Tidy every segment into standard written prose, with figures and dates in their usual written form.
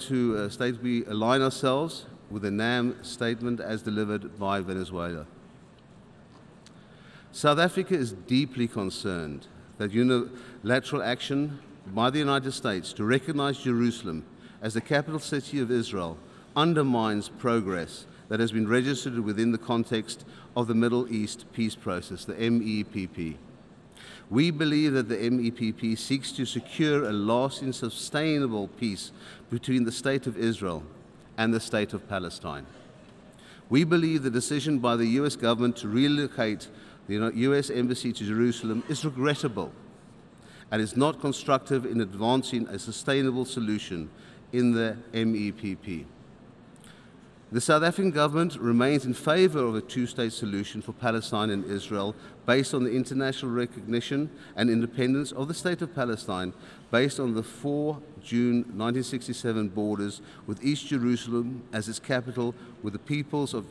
to state we align ourselves with the NAM statement as delivered by Venezuela. South Africa is deeply concerned that unilateral action by the United States to recognize Jerusalem as the capital city of Israel undermines progress that has been registered within the context of the Middle East peace process, the MEPP. We believe that the MEPP seeks to secure a lasting, sustainable peace between the State of Israel and the State of Palestine. We believe the decision by the U.S. government to relocate the U.S. Embassy to Jerusalem is regrettable and is not constructive in advancing a sustainable solution in the MEPP. The South African government remains in favor of a two-state solution for Palestine and Israel based on the international recognition and independence of the State of Palestine based on the 4 June 1967 borders with East Jerusalem as its capital, with the peoples of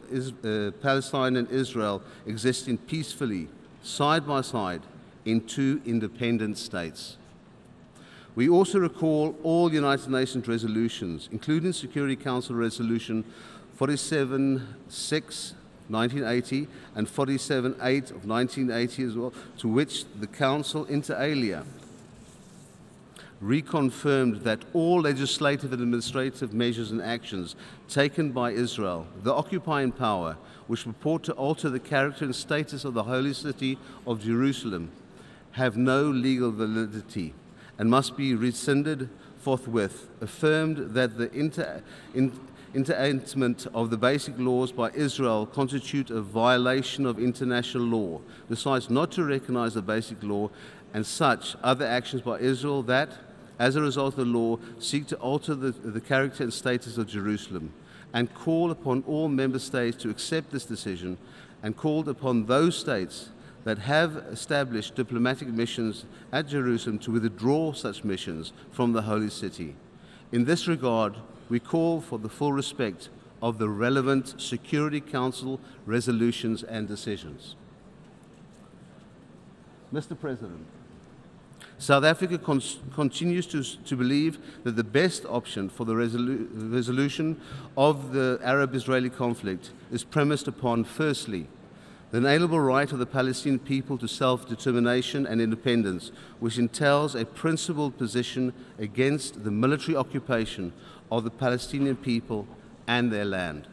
Palestine and Israel existing peacefully, side by side, in two independent states. We also recall all United Nations resolutions, including Security Council Resolution 47-6, 1980, and 47-8 of 1980 as well, to which the Council inter alia reconfirmed that all legislative and administrative measures and actions taken by Israel, the occupying power, which purport to alter the character and status of the holy city of Jerusalem, have no legal validity and must be rescinded forthwith, affirmed that the enactment of the basic laws by Israel constitute a violation of international law, decides not to recognize the basic law and such other actions by Israel that, as a result of the law, seek to alter the character and status of Jerusalem, and call upon all member states to accept this decision, and called upon those states that have established diplomatic missions at Jerusalem to withdraw such missions from the holy city. In this regard, we call for the full respect of the relevant Security Council resolutions and decisions. Mr. President, South Africa continues to believe that the best option for the resolution of the Arab-Israeli conflict is premised upon, firstly, the inalienable right of the Palestinian people to self-determination and independence, which entails a principled position against the military occupation of the Palestinian people and their land.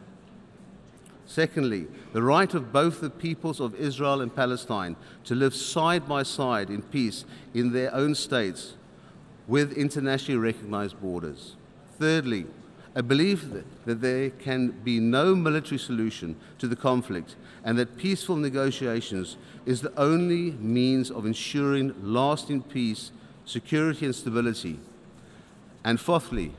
Secondly, the right of both the peoples of Israel and Palestine to live side by side in peace in their own states with internationally recognized borders. Thirdly, a belief that there can be no military solution to the conflict and that peaceful negotiations is the only means of ensuring lasting peace, security, and stability. And fourthly,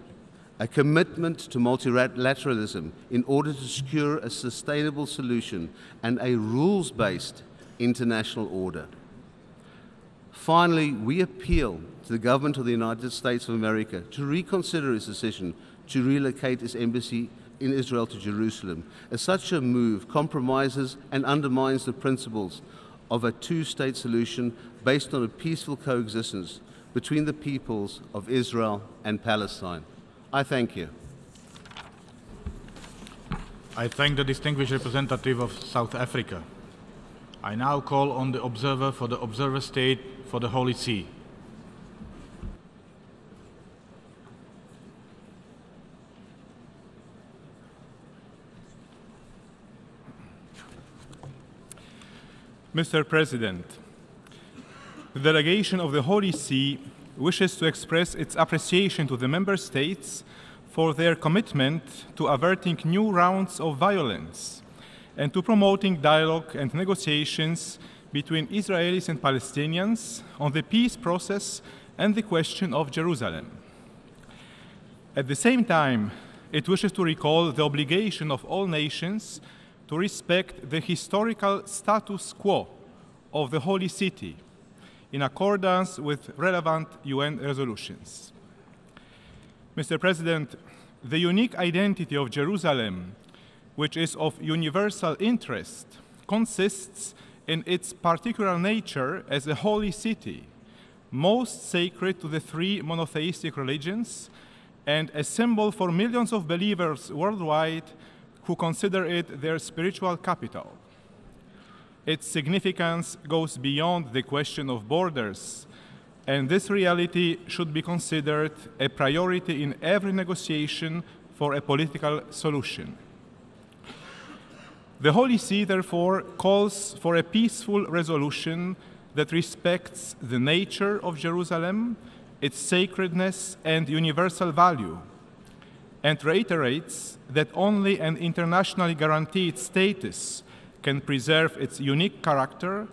a commitment to multilateralism in order to secure a sustainable solution and a rules-based international order. Finally, we appeal to the government of the United States of America to reconsider its decision to relocate its embassy in Israel to Jerusalem, as such a move compromises and undermines the principles of a two-state solution based on a peaceful coexistence between the peoples of Israel and Palestine. I thank you. I thank the distinguished representative of South Africa. I now call on the observer for the observer state for the Holy See. Mr. President, the delegation of the Holy See wishes to express its appreciation to the member states for their commitment to averting new rounds of violence and to promoting dialogue and negotiations between Israelis and Palestinians on the peace process and the question of Jerusalem. At the same time, it wishes to recall the obligation of all nations to respect the historical status quo of the Holy City in accordance with relevant UN resolutions. Mr. President, the unique identity of Jerusalem, which is of universal interest, consists in its particular nature as a holy city, most sacred to the three monotheistic religions, and a symbol for millions of believers worldwide who consider it their spiritual capital. Its significance goes beyond the question of borders, and this reality should be considered a priority in every negotiation for a political solution. The Holy See, therefore, calls for a peaceful resolution that respects the nature of Jerusalem, its sacredness and universal value, and reiterates that only an internationally guaranteed status can preserve its unique character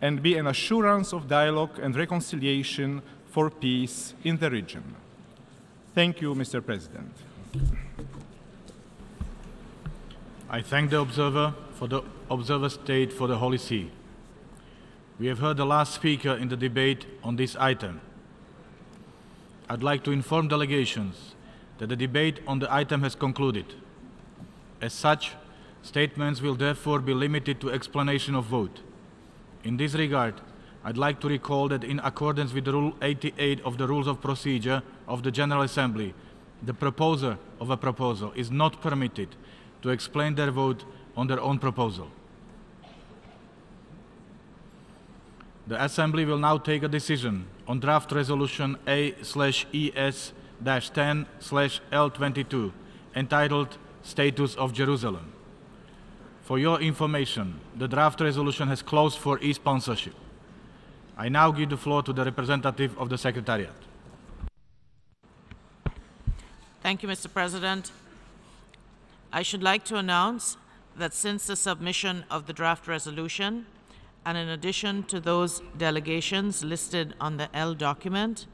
and be an assurance of dialogue and reconciliation for peace in the region. Thank you, Mr. President. I thank the observer for the observer state for the Holy See. We have heard the last speaker in the debate on this item. I'd like to inform delegations that the debate on the item has concluded. As such, statements will therefore be limited to explanation of vote. In this regard, I'd like to recall that in accordance with Rule 88 of the Rules of Procedure of the General Assembly, the proposer of a proposal is not permitted to explain their vote on their own proposal. The Assembly will now take a decision on draft resolution A/ES-10/L22 entitled Status of Jerusalem. For your information, the draft resolution has closed for e-sponsorship. I now give the floor to the representative of the Secretariat. Thank you, Mr. President. I should like to announce that since the submission of the draft resolution, and in addition to those delegations listed on the L document,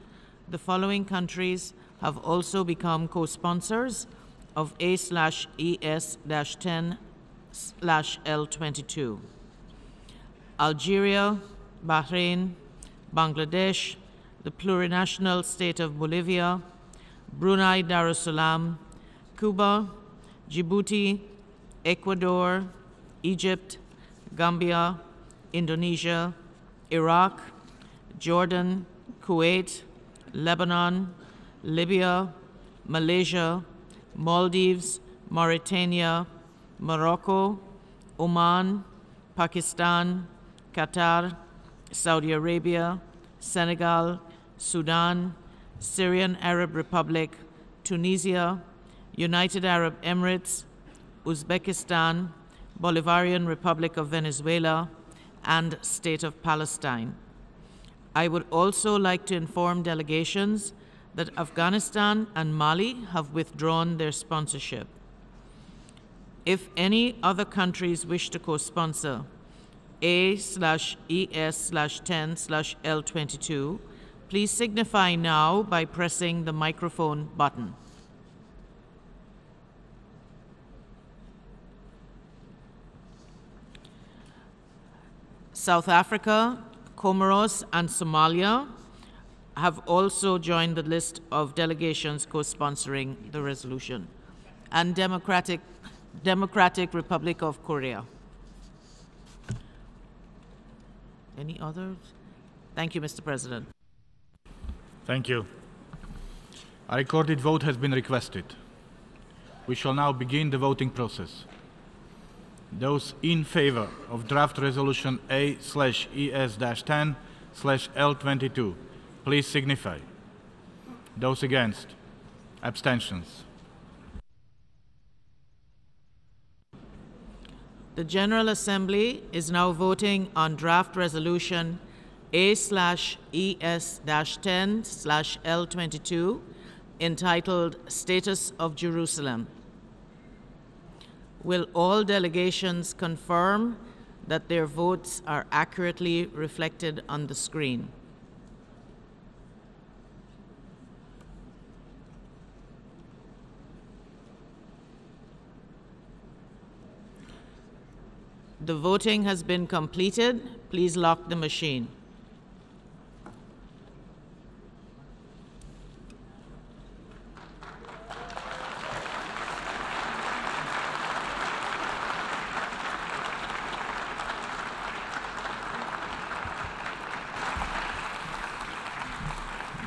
the following countries have also become co-sponsors of A/ES-10/L22. Algeria, Bahrain, Bangladesh, the plurinational state of Bolivia, Brunei Darussalam, Cuba, Djibouti, Ecuador, Egypt, Gambia, Indonesia, Iraq, Jordan, Kuwait, Lebanon, Libya, Malaysia, Maldives, Mauritania, Morocco, Oman, Pakistan, Qatar, Saudi Arabia, Senegal, Sudan, Syrian Arab Republic, Tunisia, United Arab Emirates, Uzbekistan, Bolivarian Republic of Venezuela, and State of Palestine. I would also like to inform delegations that Afghanistan and Mali have withdrawn their sponsorship. If any other countries wish to co-sponsor A/ES/10/L22, please signify now by pressing the microphone button. South Africa, Comoros, and Somalia have also joined the list of delegations co-sponsoring the resolution, and Democratic Republic of Korea. Any others? Thank you, Mr. President. Thank you. A recorded vote has been requested. We shall now begin the voting process. Those in favor of draft resolution A/ES-10/L22, please signify. Those against, abstentions. The General Assembly is now voting on draft resolution A/ES-10/L22 entitled Status of Jerusalem. Will all delegations confirm that their votes are accurately reflected on the screen? The voting has been completed. Please lock the machine.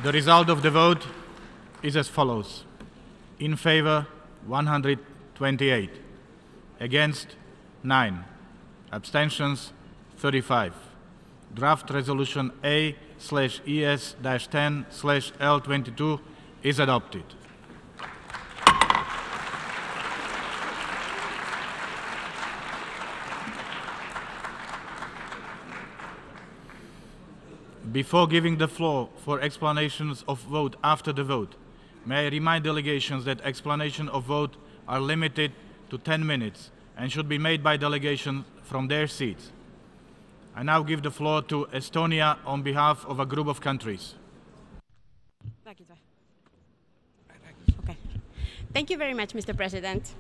The result of the vote is as follows. In favor, 128. Against, 9. Abstentions, 35. Draft Resolution A/ES-10/L22 is adopted. Before giving the floor for explanations of vote after the vote, may I remind delegations that explanations of vote are limited to 10 minutes and should be made by delegations from their seats. I now give the floor to Estonia on behalf of a group of countries. Okay. Thank you very much, Mr. President.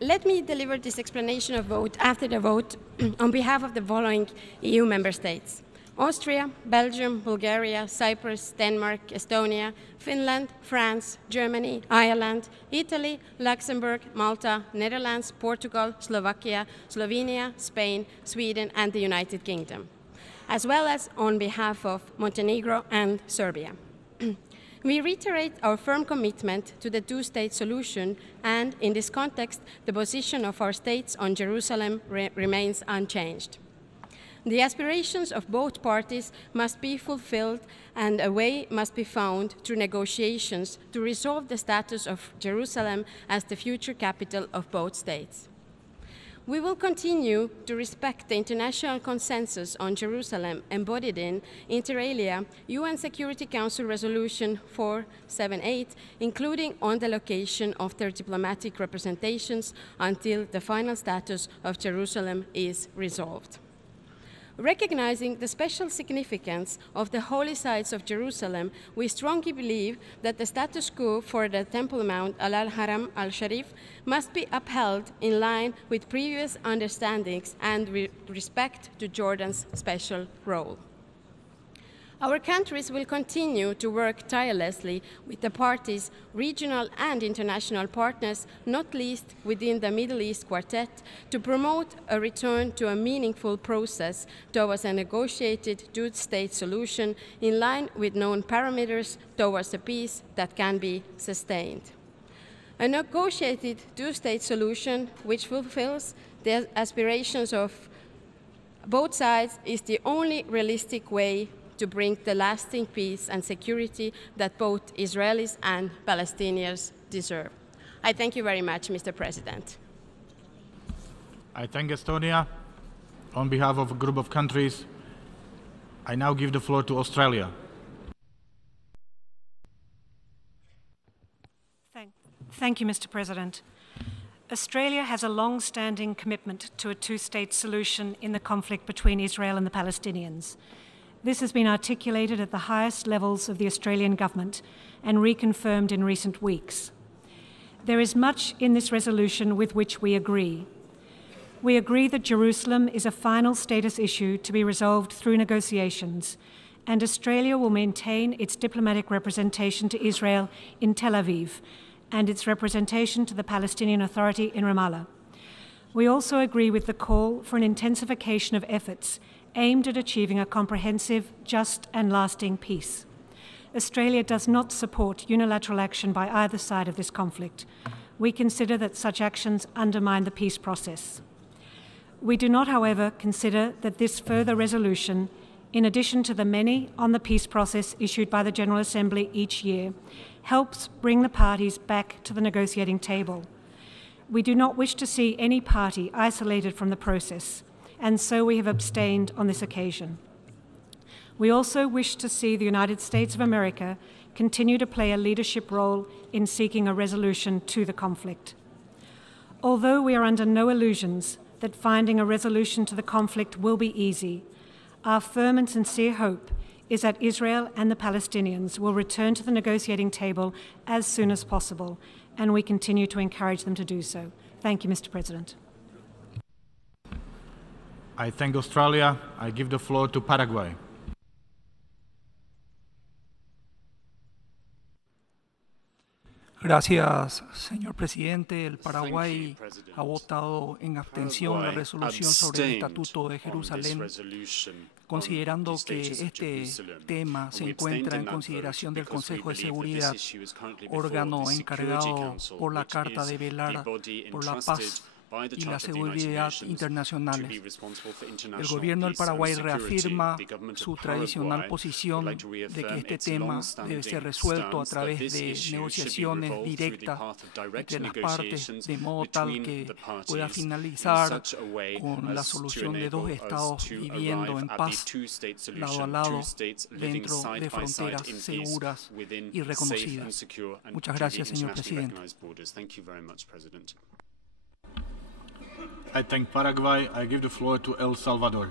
Let me deliver this explanation of vote after the vote on behalf of the following EU member states: Austria, Belgium, Bulgaria, Cyprus, Denmark, Estonia, Finland, France, Germany, Ireland, Italy, Luxembourg, Malta, Netherlands, Portugal, Slovakia, Slovenia, Spain, Sweden, and the United Kingdom, as well as on behalf of Montenegro and Serbia. We reiterate our firm commitment to the two-state solution, and in this context, the position of our states on Jerusalem remains unchanged. The aspirations of both parties must be fulfilled, and a way must be found through negotiations to resolve the status of Jerusalem as the future capital of both states. We will continue to respect the international consensus on Jerusalem embodied in, inter alia, UN Security Council Resolution 478, including on the location of their diplomatic representations until the final status of Jerusalem is resolved. Recognizing the special significance of the holy sites of Jerusalem, we strongly believe that the status quo for the Temple Mount al-Haram al-Sharif must be upheld in line with previous understandings and with respect to Jordan's special role. Our countries will continue to work tirelessly with the parties, regional and international partners, not least within the Middle East Quartet, to promote a return to a meaningful process towards a negotiated two-state solution in line with known parameters towards a peace that can be sustained. A negotiated two-state solution which fulfills the aspirations of both sides is the only realistic way to bring the lasting peace and security that both Israelis and Palestinians deserve. I thank you very much, Mr. President. I thank Estonia. On behalf of a group of countries, I now give the floor to Australia. Thank you, Mr. President. Australia has a long-standing commitment to a two-state solution in the conflict between Israel and the Palestinians. This has been articulated at the highest levels of the Australian government and reconfirmed in recent weeks. There is much in this resolution with which we agree. We agree that Jerusalem is a final status issue to be resolved through negotiations, and Australia will maintain its diplomatic representation to Israel in Tel Aviv and its representation to the Palestinian Authority in Ramallah. We also agree with the call for an intensification of efforts aimed at achieving a comprehensive, just and lasting peace. Australia does not support unilateral action by either side of this conflict. We consider that such actions undermine the peace process. We do not, however, consider that this further resolution, in addition to the many on the peace process issued by the General Assembly each year, helps bring the parties back to the negotiating table. We do not wish to see any party isolated from the process, and so we have abstained on this occasion. We also wish to see the United States of America continue to play a leadership role in seeking a resolution to the conflict. Although we are under no illusions that finding a resolution to the conflict will be easy, our firm and sincere hope is that Israel and the Palestinians will return to the negotiating table as soon as possible, and we continue to encourage them to do so. Thank you, Mr. President. I thank Australia. I give the floor to Paraguay. Gracias, señor presidente. El Paraguay ha votado en abstención la resolución sobre el Estatuto de Jerusalén, considerando que este tema se encuentra en consideración del Consejo de Seguridad, órgano encargado por la Carta de velar por la paz y la seguridad internacionales. El gobierno del Paraguay reafirma su tradicional posición de que este tema debe ser resuelto a través de negociaciones directas entre las partes, de modo tal que pueda finalizar con la solución de dos estados viviendo en paz, lado a lado, dentro de fronteras seguras y reconocidas. Muchas gracias, señor presidente. I thank Paraguay. I give the floor to El Salvador.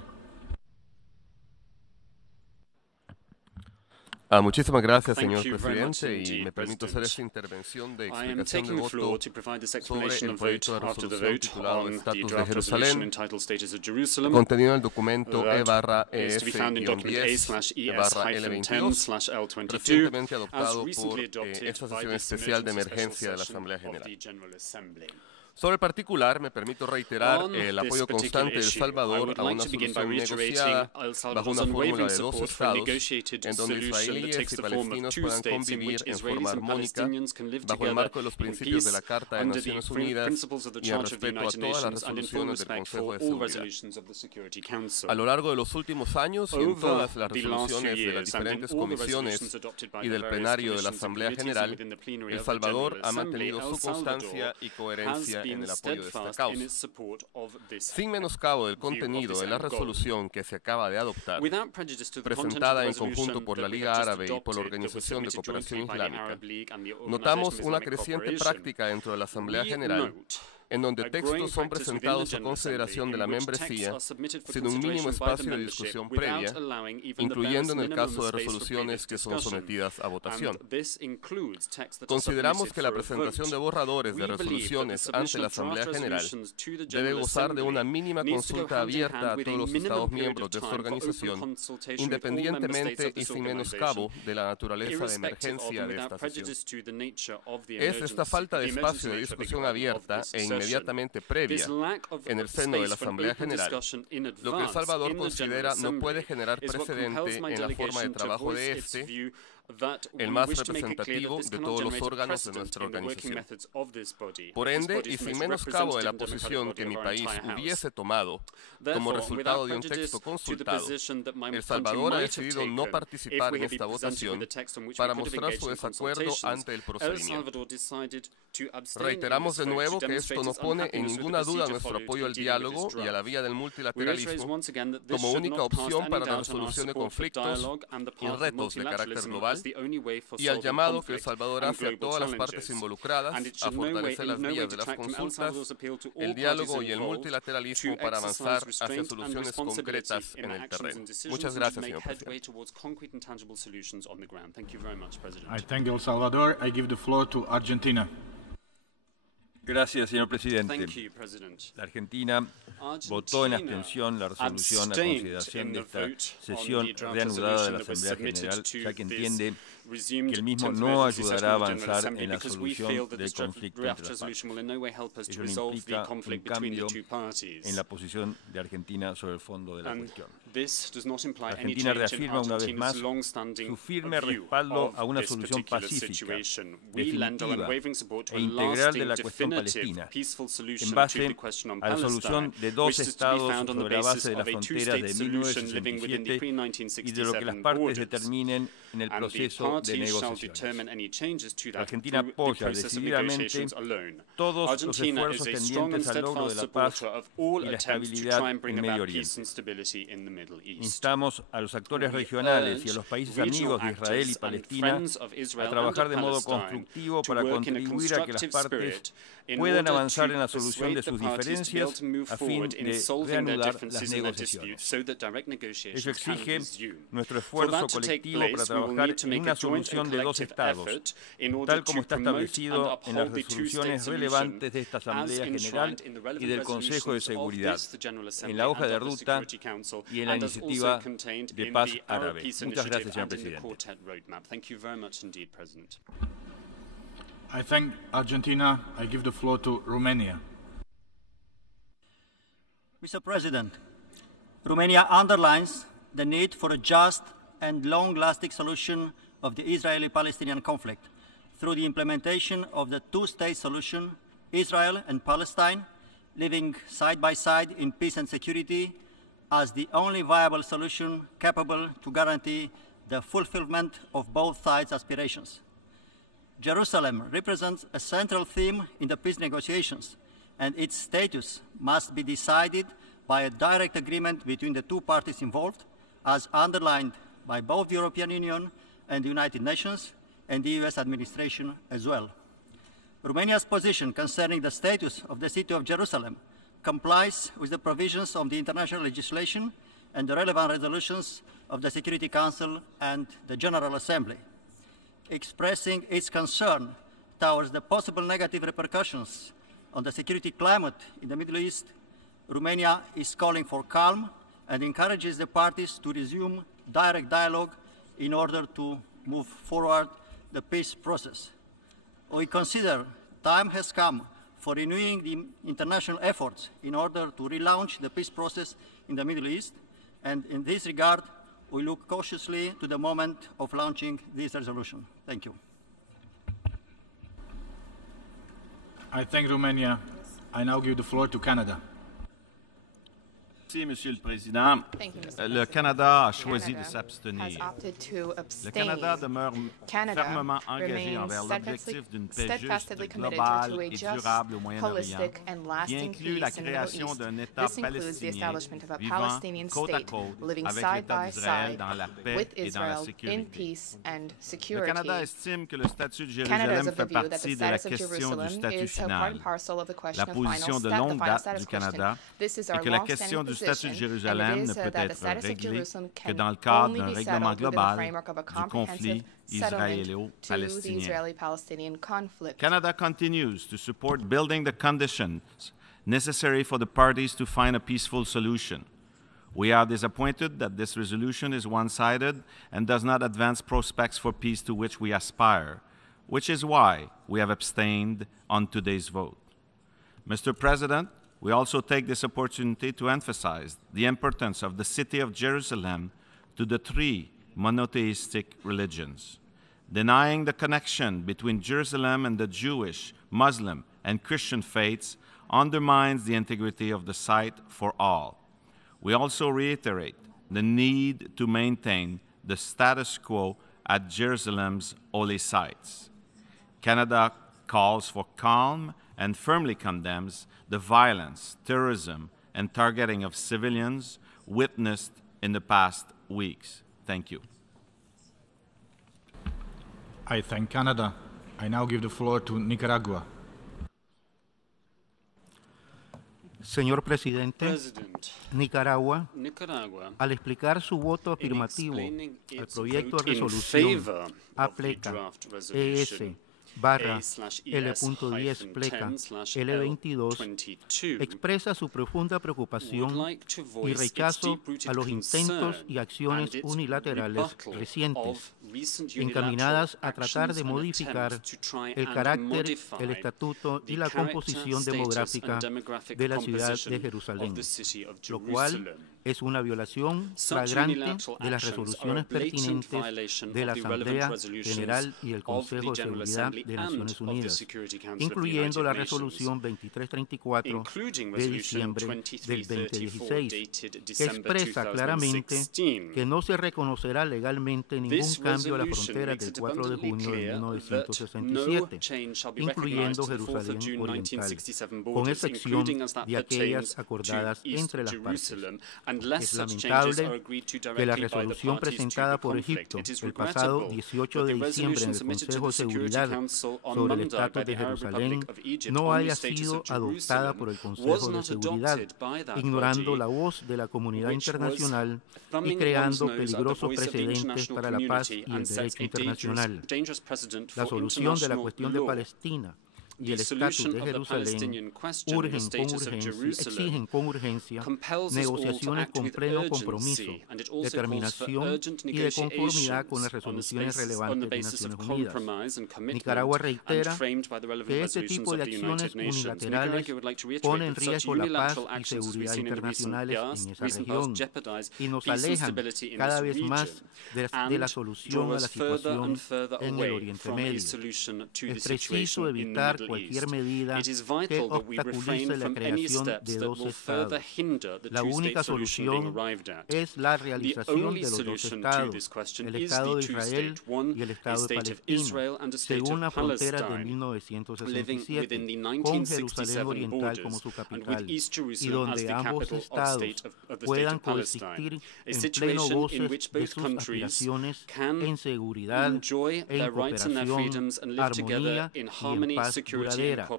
Muchísimas gracias, señor presidente, y me permito hacer esta intervención de explicación de voto sobre el proyecto de resolución titulado Estatus de Jerusalén, contenido en el documento E-10-10-L22, recientemente adoptado por esta sesión especial de emergencia de la Asamblea General. Sobre el particular, me permito reiterar el apoyo constante de El Salvador a una solución negociada bajo una fórmula de dos estados, en donde israelíes y palestinos puedan convivir en forma armónica bajo el marco de los principios de la Carta de Naciones Unidas y en respeto a todas las resoluciones del Consejo de Seguridad. A lo largo de los últimos años y en todas las resoluciones de las diferentes comisiones y del plenario de la Asamblea General, El Salvador ha mantenido su constancia y coherencia en el apoyo de esta causa. Sin menoscabo del contenido de la resolución que se acaba de adoptar, presentada en conjunto por la Liga Árabe y por la Organización de Cooperación Islámica, notamos una creciente práctica dentro de la Asamblea General en donde textos son presentados a consideración de la membresía sin un mínimo espacio de discusión previa, incluyendo en el caso de resoluciones que son sometidas a votación. Consideramos que la presentación de borradores de resoluciones ante la Asamblea General debe gozar de una mínima consulta abierta a todos los Estados miembros de esta organización, independientemente y sin menoscabo de la naturaleza de emergencia de esta sesión. Es esta falta de espacio de discusión abierta e inmediatamente previa en el seno de la Asamblea General, lo que El Salvador considera no puede generar precedente en la forma de trabajo de este, el más representativo de todos los órganos de nuestra organización. Por ende, y sin menoscabo de la posición que mi país hubiese tomado como resultado de un texto consultado, El Salvador ha decidido no participar en esta votación para mostrar su desacuerdo ante el procedimiento. Reiteramos de nuevo que esto no pone en ninguna duda nuestro apoyo al diálogo y a la vía del multilateralismo como única opción para la resolución de conflictos y retos de carácter global, y al llamado que El Salvador hace a todas las partes involucradas a fortalecer las vías de las consultas, el diálogo y el multilateralismo para avanzar hacia soluciones concretas en el terreno. Muchas gracias, señor presidente. I thank El Salvador. I give the floor to Argentina. Gracias, señor presidente. La Argentina votó en abstención la resolución a consideración de esta sesión reanudada de la Asamblea General, ya que entiende que el mismo no ayudará a avanzar en la solución del conflicto entre las partes. Ello no implica un cambio en la posición de Argentina sobre el fondo de la cuestión. Argentina reafirma una vez más su firme respaldo a una solución pacífica, definitiva e integral de la cuestión palestina, en base a la solución de dos estados sobre la base de las fronteras de 1967 y de lo que las partes determinen en el proceso de negociaciones. Argentina apoya decididamente todos los esfuerzos tendientes al logro de la paz y la estabilidad en Medio Oriente. Instamos a los actores regionales y a los países amigos de Israel y Palestina a trabajar de modo constructivo para contribuir a que las partes puedan avanzar en la solución de sus diferencias a fin de reanudar las negociaciones. Ello exige nuestro esfuerzo colectivo para trabajar en una solución de dos estados, tal como está establecido en las resoluciones relevantes de esta Asamblea General y del Consejo de Seguridad, en la hoja de ruta y en la iniciativa de paz árabe. Muchas gracias, señor presidente. I thank Argentina. I give the floor to Romania. Mr. President, Romania underlines the need for a just and long-lasting solution of the Israeli-Palestinian conflict through the implementation of the two-state solution, Israel and Palestine living side by side in peace and security as the only viable solution capable to guarantee the fulfillment of both sides' aspirations. Jerusalem represents a central theme in the peace negotiations, and its status must be decided by a direct agreement between the two parties involved, as underlined by both the European Union and the United Nations and the US administration as well. Romania's position concerning the status of the city of Jerusalem complies with the provisions of the international legislation and the relevant resolutions of the Security Council and the General Assembly. Expressing its concern towards the possible negative repercussions on the security climate in the Middle East, Romania is calling for calm and encourages the parties to resume direct dialogue in order to move forward the peace process. We consider time has come for renewing the international efforts in order to relaunch the peace process in the Middle East, and in this regard, we look cautiously to the moment of launching this resolution. Thank you. I thank Romania. I now give the floor to Canada. Merci, Monsieur le Président. Le Canada a choisi de s'abstenir. Le Canada demeure fermement engagé envers l'objectif d'une paix juste, globale et durable au Moyen-Orient, qui inclut la création d'un État palestinien vivant côte à côte avec l'État d'Israël dans la paix et dans la sécurité. Le Canada estime que le statut de Jérusalem fait partie de la question du statut final. La position de longue date du Canada est que la question du statut de Jérusalem ne peut être réglé que dans le cadre d'un règlement global du conflit israélo-palestinien. Canada continues to support building the conditions necessary for the parties to find a peaceful solution. We are disappointed that this resolution is one-sided and does not advance prospects for peace to which we aspire, which is why we have abstained on today's vote. Mr. President, we also take this opportunity to emphasize the importance of the city of Jerusalem to the three monotheistic religions. Denying the connection between Jerusalem and the Jewish, Muslim, and Christian faiths undermines the integrity of the site for all. We also reiterate the need to maintain the status quo at Jerusalem's holy sites. Canada calls for calm and firmly condemns the violence, terrorism, and targeting of civilians witnessed in the past weeks. Thank you. I thank Canada. I now give the floor to Nicaragua. Señor Presidente, Nicaragua, al explicar su voto afirmativo al proyecto de resolución APLECA-L.10-L22, expresa su profunda preocupación y rechazo a los intentos y acciones unilaterales recientes encaminadas a tratar de modificar el carácter, el estatuto y la composición demográfica de la ciudad de Jerusalén, lo cual es una violación flagrante de las resoluciones pertinentes de la Asamblea General y el Consejo de Seguridad de Naciones Unidas, incluyendo la resolución 2334 de diciembre del 2016, que expresa claramente que no se reconocerá legalmente ningún cambio a la frontera del 4 de junio de 1967, incluyendo Jerusalén Oriental, con excepción de aquellas acordadas entre las partes. Es lamentable que la resolución presentada por Egipto el pasado 18 de diciembre en el Consejo de Seguridad sobre el estatus de Jerusalén no haya sido adoptada por el Consejo de Seguridad, ignorando la voz de la comunidad internacional y creando peligrosos precedentes para la paz y el derecho internacional. La solución de la cuestión de Palestina y el estatus de Jerusalén exigen con urgencia negociaciones con pleno compromiso, determinación y de conformidad con las resoluciones relevantes de Naciones Unidas. Nicaragua reitera que este tipo de acciones unilaterales ponen en riesgo la paz y seguridad internacionales en esa región y nos alejan cada vez más de la solución a la situación en el Oriente Medio. Es preciso evitar cualquier medida que obstaculice la creación de dos estados. La única solución es la realización de los dos estados, el Estado de Israel y el Estado de Palestina, según las fronteras de 1967, con Jerusalén Oriental como su capital, y donde ambos estados puedan coexistir en pleno goce de sus aspiraciones en seguridad, en cooperación, armonía y en paz duradera,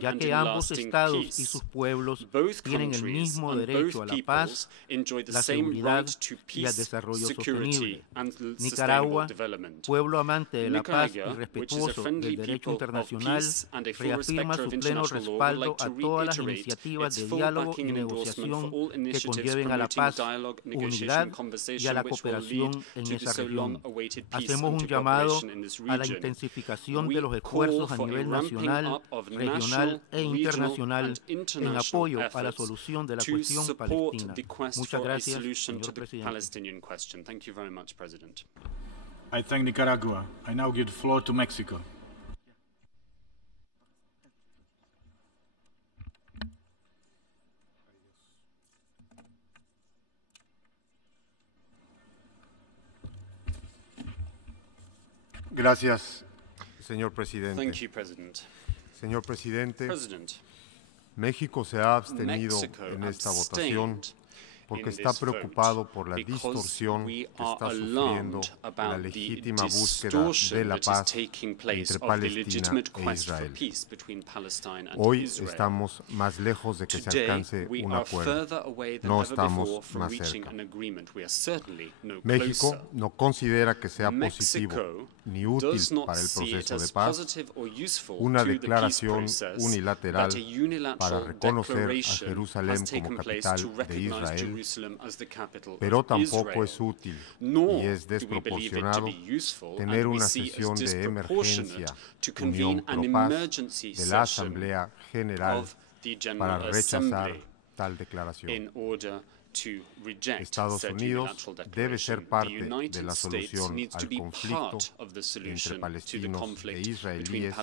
ya que ambos estados y sus pueblos tienen el mismo derecho a la paz, la seguridad y al desarrollo sostenible. Nicaragua, pueblo amante de la paz y respetuoso del derecho internacional, reafirma su pleno respaldo a todas las iniciativas de diálogo y negociación que conlleven a la paz, unidad y a la cooperación en esa región. Hacemos un llamado a la intensificación de los esfuerzos a nivel nacional, regional e internacional en apoyo a la solución de la cuestión palestina. Muchas gracias, señor presidente. I thank Nicaragua. I now give the floor to Mexico. Gracias, señor presidente. Señor presidente, México se ha abstenido en esta votación porque está preocupado por la distorsión que está sufriendo la legítima búsqueda de la paz entre Palestina e Israel. Hoy estamos más lejos de que se alcance un acuerdo, no estamos más cerca. México no considera que sea positivo ni útil para el proceso de paz una declaración unilateral para reconocer a Jerusalén como capital de Israel, pero tampoco es útil y es desproporcionado tener una sesión de emergencia, Unión Pro Paz, de la Asamblea General para rechazar tal declaración. Estados Unidos debe ser parte de la solución al conflicto entre palestinos e israelíes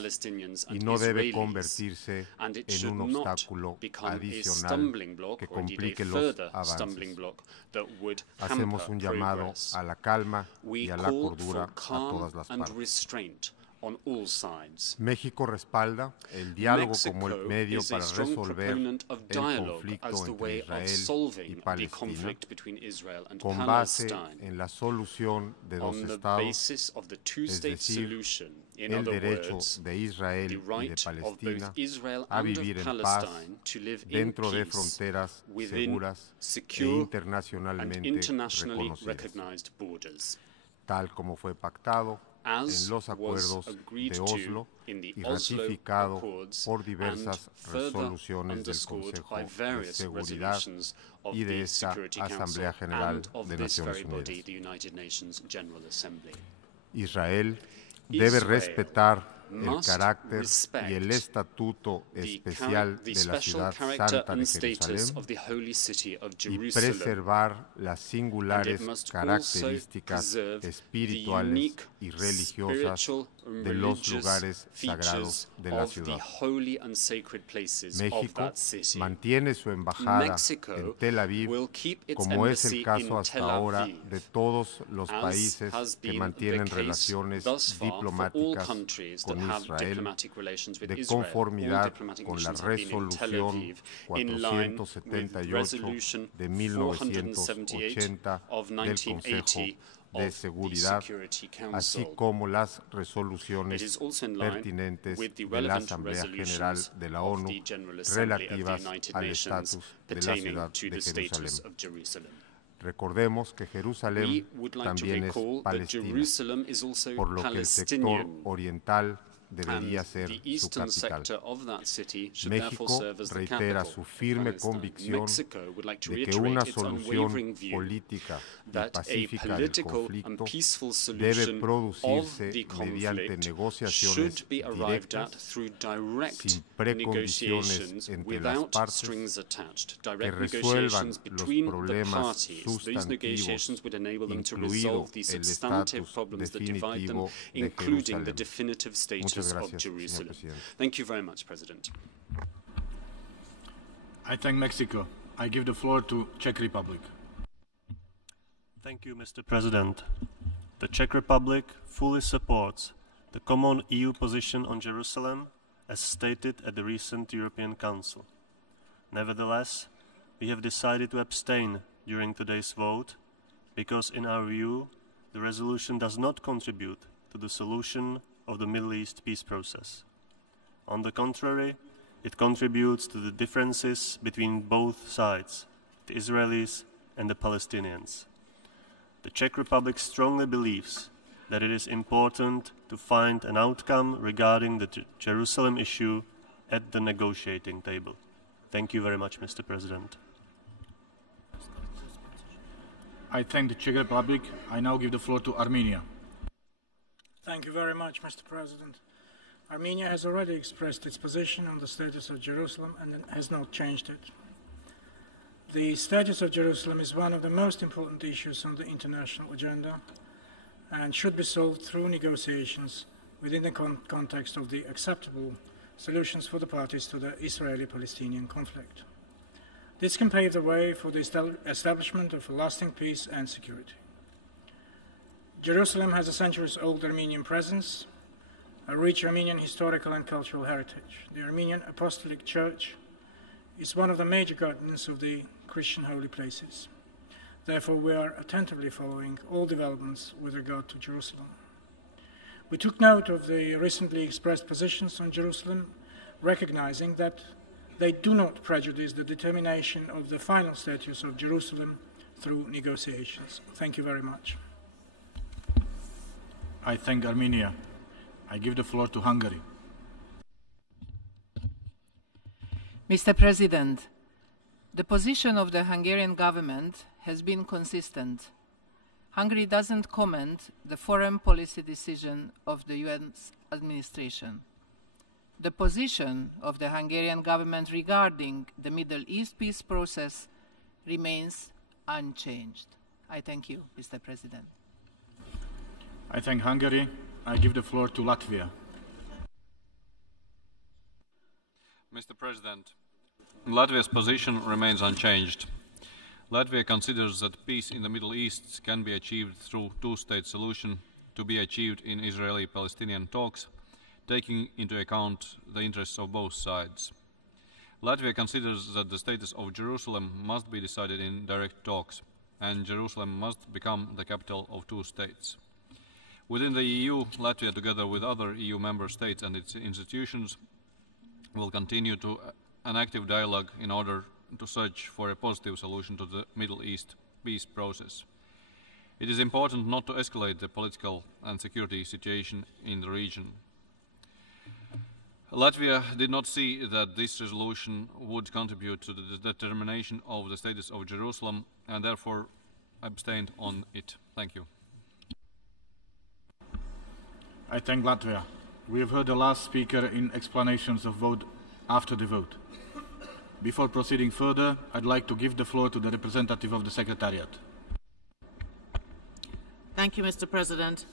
y no debe convertirse en un obstáculo adicional que complique los avances. Hacemos un llamado a la calma y a la cordura a todas las partes. México respalda el diálogo como el medio para resolver el conflicto entre Israel y Palestina con base en la solución de dos estados, es decir, el derecho de Israel y de Palestina a vivir en paz dentro de fronteras seguras e internacionalmente reconocidas, tal como fue pactado en los acuerdos de Oslo y ratificado por diversas resoluciones del Consejo de Seguridad y de esta Asamblea General de Naciones Unidas. Israel debe respetar el carácter y el estatuto especial de la ciudad santa de Jerusalén y preservar las singulares características espirituales y religiosas de los lugares sagrados de la ciudad. México mantiene su embajada en Tel Aviv, como es el caso hasta ahora de todos los países que mantienen relaciones diplomáticas con Israel, de conformidad con la resolución 478 de 1980 del Consejo de Seguridad, así como las resoluciones pertinentes de la Asamblea General de la ONU relativas al estatus de la ciudad de Jerusalén. Recordemos que Jerusalén también es Palestina, por lo que el sector oriental debería ser su capital. México reitera su firme convicción de que una solución política y pacífica del conflicto debe producirse mediante negociaciones directas, sin precondiciones entre las partes, que resuelvan los problemas sustantivos, incluido el estatus definitivo de Jerusalén. Muchas gracias, señor presidente. Thank you very much, President. I thank Mexico. I give the floor to Czech Republic. Thank you, Mr. President. The Czech Republic fully supports the common EU position on Jerusalem as stated at the recent European Council. Nevertheless, we have decided to abstain during today's vote because, in our view, the resolution does not contribute to the solution of the Middle East peace process. On the contrary, it contributes to the differences between both sides, the Israelis and the Palestinians. The Czech Republic strongly believes that it is important to find an outcome regarding the Jerusalem issue at the negotiating table. Thank you very much, Mr. President. I thank the Czech Republic. I now give the floor to Armenia. Thank you very much, Mr. President. Armenia has already expressed its position on the status of Jerusalem and has not changed it. The status of Jerusalem is one of the most important issues on the international agenda and should be solved through negotiations within the context of the acceptable solutions for the parties to the Israeli-Palestinian conflict. This can pave the way for the establishment of a lasting peace and security. Jerusalem has a centuries-old Armenian presence, a rich Armenian historical and cultural heritage. The Armenian Apostolic Church is one of the major guardians of the Christian holy places. Therefore, we are attentively following all developments with regard to Jerusalem. We took note of the recently expressed positions on Jerusalem, recognizing that they do not prejudice the determination of the final status of Jerusalem through negotiations. Thank you very much. I thank Armenia. I give the floor to Hungary. Mr. President, the position of the Hungarian government has been consistent. Hungary doesn't comment the foreign policy decision of the US administration. The position of the Hungarian government regarding the Middle East peace process remains unchanged. I thank you, Mr. President. I thank Hungary. I give the floor to Latvia. Mr. President, Latvia's position remains unchanged. Latvia considers that peace in the Middle East can be achieved through two-state solution to be achieved in Israeli-Palestinian talks, taking into account the interests of both sides. Latvia considers that the status of Jerusalem must be decided in direct talks, and Jerusalem must become the capital of two states. Within the EU, Latvia, together with other EU member states and its institutions, will continue to an active dialogue in order to search for a positive solution to the Middle East peace process. It is important not to escalate the political and security situation in the region. Latvia did not see that this resolution would contribute to the determination of the status of Jerusalem and therefore abstained on it. Thank you. I thank Latvia. We have heard the last speaker in explanations of vote after the vote. Before proceeding further, I'd like to give the floor to the representative of the Secretariat. Thank you, Mr. President.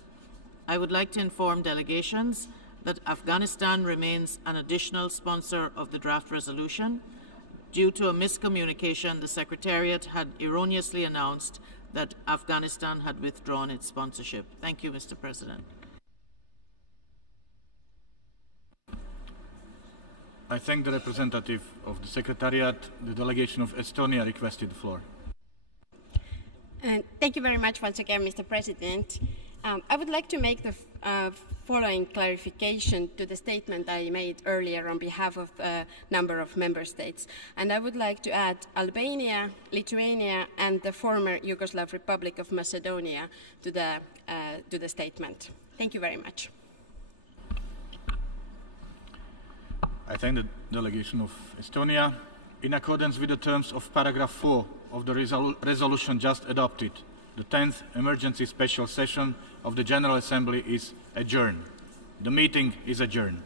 I would like to inform delegations that Afghanistan remains an additional sponsor of the draft resolution. Due to a miscommunication, the Secretariat had erroneously announced that Afghanistan had withdrawn its sponsorship. Thank you, Mr. President. I thank the representative of the Secretariat. The delegation of Estonia requested the floor. Thank you very much once again, Mr. President. I would like to make the following clarification to the statement I made earlier on behalf of a number of member states. And I would like to add Albania, Lithuania, and the former Yugoslav Republic of Macedonia to the statement. Thank you very much. I thank the delegation of Estonia. In accordance with the terms of paragraph 4 of the resolution just adopted, the 10th emergency special session of the General Assembly is adjourned. The meeting is adjourned.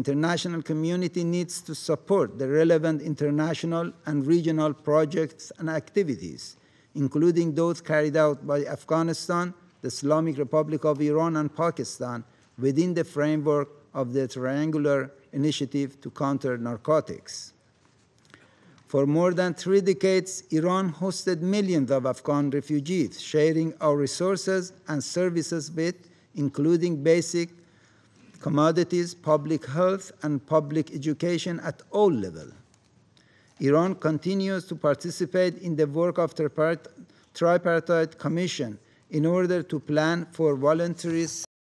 International community needs to support the relevant international and regional projects and activities, including those carried out by Afghanistan, the Islamic Republic of Iran, and Pakistan within the framework of the Triangular Initiative to Counter Narcotics. For more than 3 decades, Iran hosted millions of Afghan refugees, sharing our resources and services with, including basic commodities, public health, and public education at all levels. Iran continues to participate in the work of the Tripartite Commission in order to plan for voluntary